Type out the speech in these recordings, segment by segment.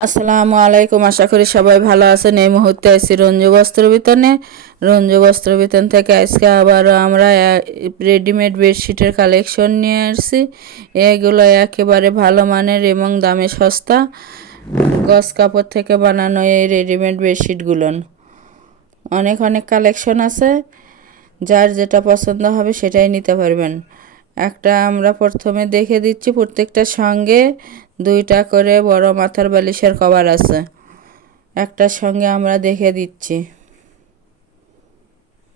আসসালামু আলাইকুম, আশা করি সবাই ভালো আছেন। এই মুহূর্তে আছি রঞ্জু বস্ত্র বিতানে। রঞ্জু বস্ত্র বিতান থেকে আজকে আবারও আমরা রেডিমেড বেডশিটের কালেকশন নিয়ে আসছি। এগুলো একেবারে ভালো মানের এবং দামে সস্তা। গস কাপড় থেকে বানানো এই রেডিমেড বেডশিটগুলো অনেক অনেক কালেকশন আছে। যার যেটা পছন্দ হবে সেটাই নিতে পারবেন। একটা আমরা প্রথমে দেখে দিচ্ছি, প্রত্যেকটার সঙ্গে দুইটা করে বড় মাথার বালিশের কভার আছে। একটার সঙ্গে আমরা দেখে দিচ্ছি,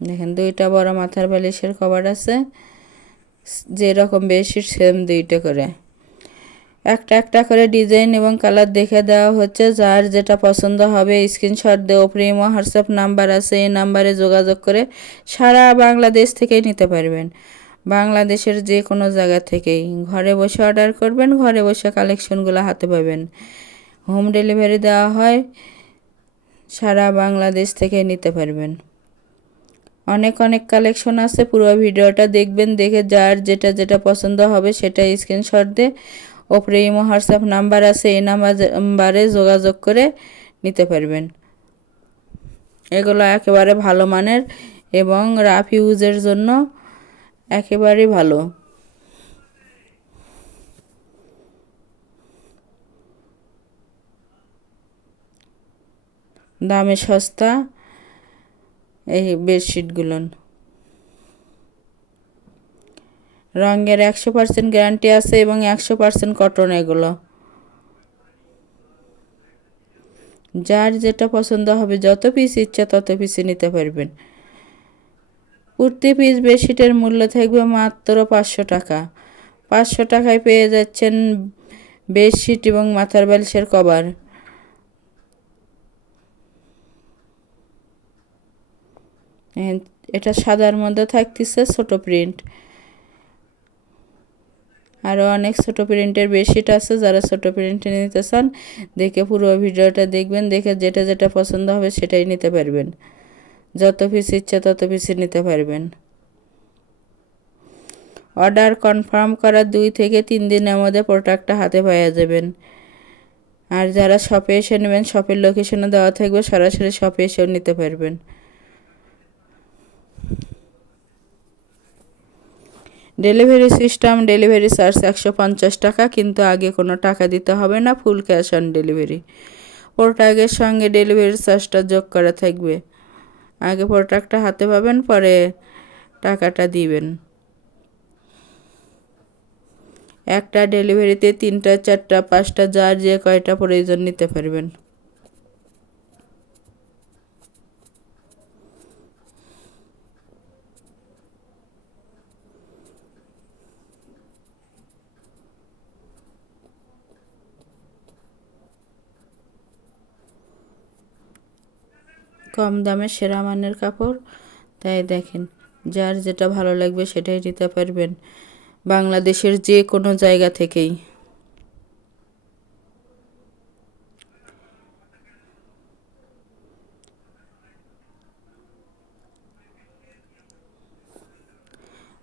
দেখেন দুইটা বড় মাথার বালিশের কভার আছে, যেরকম বেডশিট সেম দুইটা করে। একটা একটা করে ডিজাইন এবং কালার দেখে দেওয়া হচ্ছে। যার যেটা পছন্দ হবে স্ক্রিনশট দিয়ে ওপরে ইমো হোয়াটসঅ্যাপ নাম্বার আছে, এই নাম্বারে যোগাযোগ করে সারা বাংলাদেশ থেকেই নিতে পারবেন। বাংলাদেশের যে কোনো জায়গা থেকেই ঘরে বসে অর্ডার করবেন, ঘরে বসে কালেকশনগুলো হাতে পাবেন। হোম ডেলিভারি দেওয়া হয়, সারা বাংলাদেশ থেকে নিতে পারবেন। অনেক অনেক কালেকশন আছে, পুরো ভিডিওটা দেখবেন। দেখে যার যেটা যেটা পছন্দ হবে সেটা স্ক্রিনশট দিয়ে ওপরে ইমো হোয়াটসঅ্যাপ নাম্বার আছে, এই নাম্বারে যোগাযোগ করে নিতে পারবেন। এগুলো একেবারে ভালো মানের এবং রাফ ইউজের জন্য একেবারেই ভালো। দামে সস্তা এই বেডশিটগুলো। রঙের 100% গ্যারান্টি আছে এবং 100% কটন। এগুলো যার যেটা পছন্দ হবে, যত পিস ইচ্ছা তত পিসই নিতে পারবেন। প্রতি পিস বেডশিটের মূল্য থাকবে মাত্র 500 টাকা। 500 টাকায় পেয়ে যাচ্ছেন বেডশিট এবং মাথার বালিশের কভার। এটা সাদার মধ্যে থাকতেছে ছোট প্রিন্ট। আরও অনেক ছোট প্রিন্টের বেডশিট আছে। যারা ছোট প্রিন্টে নিতে চান দেখে পুরো ভিডিওটা দেখবেন। দেখে যেটা যেটা পছন্দ হবে সেটাই নিতে পারবেন। যত পিস ইচ্ছা তত পিসই নিতে পারবেন। অর্ডার কনফার্ম করার 2 থেকে 3 দিনের মধ্যে প্রোডাক্টটা হাতে পেয়ে যাবেন। আর যারা শপে এসে নেবেন, শপের লোকেশনে দেওয়া থাকবে, সরাসরি শপে এসেও নিতে পারবেন। ডেলিভারি সিস্টেম, ডেলিভারি চার্জ 150 টাকা, কিন্তু আগে কোনো টাকা দিতে হবে না, ফুল ক্যাশ অন ডেলিভারি। প্রোডাক্টের সঙ্গে ডেলিভারি চার্জটা যোগ করা থাকবে। আগে প্রোডাক্টটা হাতে পাবেন, পরে টাকাটা দিবেন। একটা ডেলিভারিতে 3টা 4টা 5টা যার যে কয়টা প্রয়োজন নিতে পারবেন। কম দামে সেরা মানের কাপড়, তাই দেখেন যার যেটা ভালো লাগবে সেটাই নিতে পারবেন বাংলাদেশের যে কোনো জায়গা থেকেই।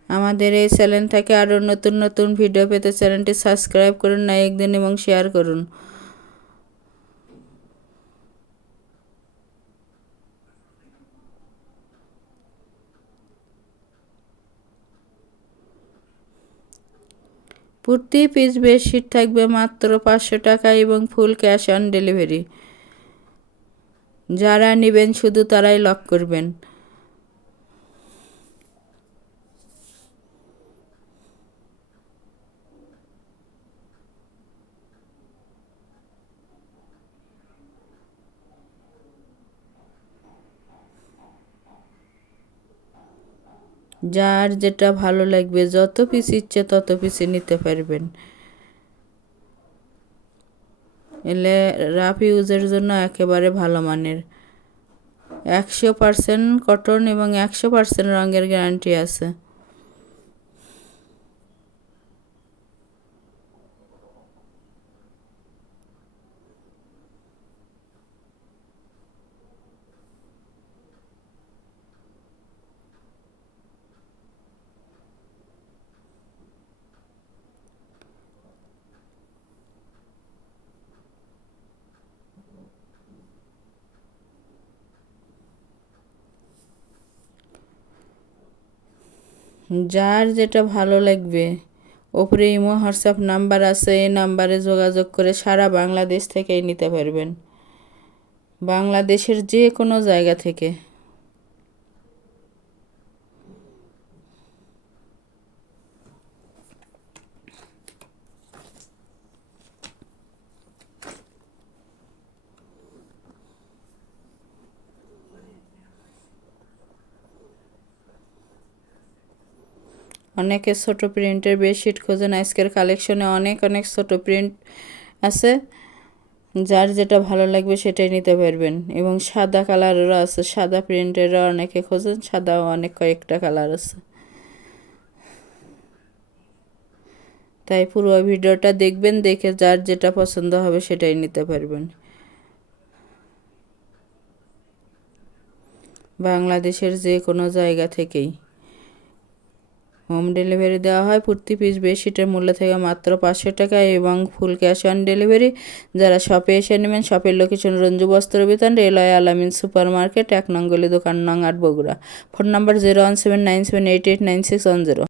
আমাদের এই চ্যানেল থেকে আরও নতুন নতুন ভিডিও পেতে চ্যানেলটি সাবস্ক্রাইব করুন, লাইক দিন এবং শেয়ার করুন। প্রতি পিস বেডশিট থাকবে মাত্র 500 টাকা এবং ফুল ক্যাশ অন ডেলিভারি। যারা নেবেন শুধু তারাই লক করবেন। যার যেটা ভালো লাগবে, যত পিস ইচ্ছে তত পিসই নিতে পারবেন। এলে রাফ ইউজের জন্য একেবারে ভালো মানের। 100% কটন এবং 100% রঙের গ্যারান্টি আছে। যার যেটা ভালো লাগবে, ওপরে ইমো হোয়াটসঅ্যাপ নাম্বার আছে, এই নাম্বারে যোগাযোগ করে সারা বাংলাদেশ থেকেই নিতে পারবেন, বাংলাদেশের যে কোনো জায়গা থেকে। অনেকে ছোট প্রিন্টের বেডশিট খোঁজেন, আজকের কালেকশনে অনেক অনেক ছোট প্রিন্ট আছে, যার যেটা ভালো লাগবে সেটাই নিতে পারবেন। এবং সাদা কালারেরও আছে, সাদা প্রিন্টেরও অনেকে খোঁজেন, সাদাও অনেক কয়েকটা কালার আছে। তাই পুরো ভিডিওটা দেখবেন, দেখে যার যেটা পছন্দ হবে সেটাই নিতে পারবেন। বাংলাদেশের যে কোনো জায়গা থেকেই হোম ডেলিভারি দেওয়া হয়। প্রতি পিস বেডশিটের মূল্য থেকে মাত্র 500 টাকা এবং ফুল ক্যাশ অন ডেলিভারি। যারা শপে এসে নেবেন, শপের লোকেশন রঞ্জু বস্ত্র বিতান, রেলওয়ে আলামিন সুপার মার্কেট, 1 নং গলি, দোকান নং 8, বগুড়া। Phone number 017978896110।